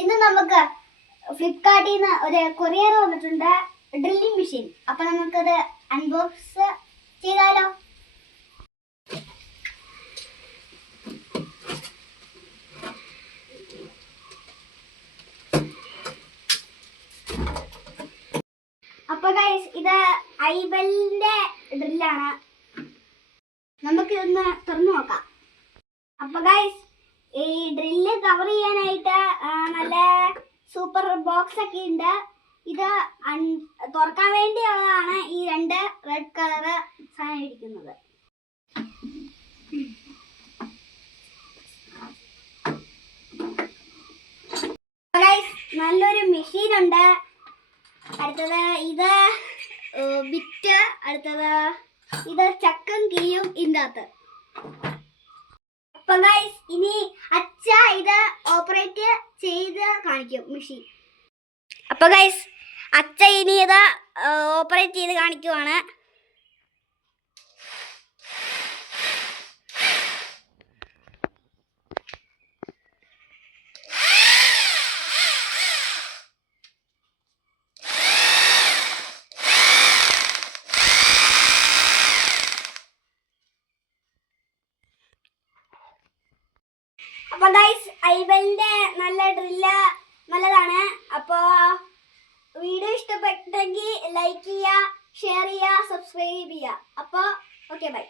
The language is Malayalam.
ഇന്ന് നമുക്ക് ഫ്ലിപ്കാർട്ടിൽ നിന്ന് ഒരു കൊറിയർ വന്നിട്ടുണ്ട്, ഡ്രില്ലിംഗ് മെഷീൻ. അപ്പൊ നമുക്കത് അൺബോക്സ് ചെയ്താലോ? അപ്പൊ ഗൈസ്, ഇത് ഐബെലിന്റെ ഡ്രില്ലാണ്. നമുക്കിതൊന്ന് തുറന്നു നോക്കാം. അപ്പൊ ഗൈസ്, ഈ ഡ്രില്ല് കവർ ചെയ്യാനായിട്ട് നല്ല സൂപ്പർ ബോക്സ് ഒക്കെ ഉണ്ട്. ഇത് തുറക്കാൻ വേണ്ടിയുള്ളതാണ് ഈ രണ്ട് റെഡ് കളറ് സാധനം ഇരിക്കുന്നത്. നല്ലൊരു മെഷീൻ ഉണ്ട്. അടുത്തത് ഇത് ബിറ്റ്, അടുത്തത് ഇത് ചക്കും കീയും ഇതിൻ്റെ അകത്ത്. അപ്പൊ ഗൈസ്, ഇനി അച്ഛ ഇത് ഓപ്പറേറ്റ് ചെയ്ത് കാണിക്കും മെഷീൻ. അപ്പൊ ഗൈസ്, അച്ഛ ഇനി ഇത് ഓപ്പറേറ്റ് ചെയ്ത് കാണിക്കുവാണ്. അപ്പൊ ഗൈസ്, ഐബെലിന്റെ നല്ല ഡ്രില്ല് നല്ലതാണ്. അപ്പോ വീഡിയോ ഇഷ്ടപ്പെട്ടെങ്കിൽ ലൈക്ക് ചെയ്യുക, ഷെയർ ചെയ്യുക, സബ്സ്ക്രൈബ് ചെയ്യുക. അപ്പോൾ ഓക്കെ, ബൈ.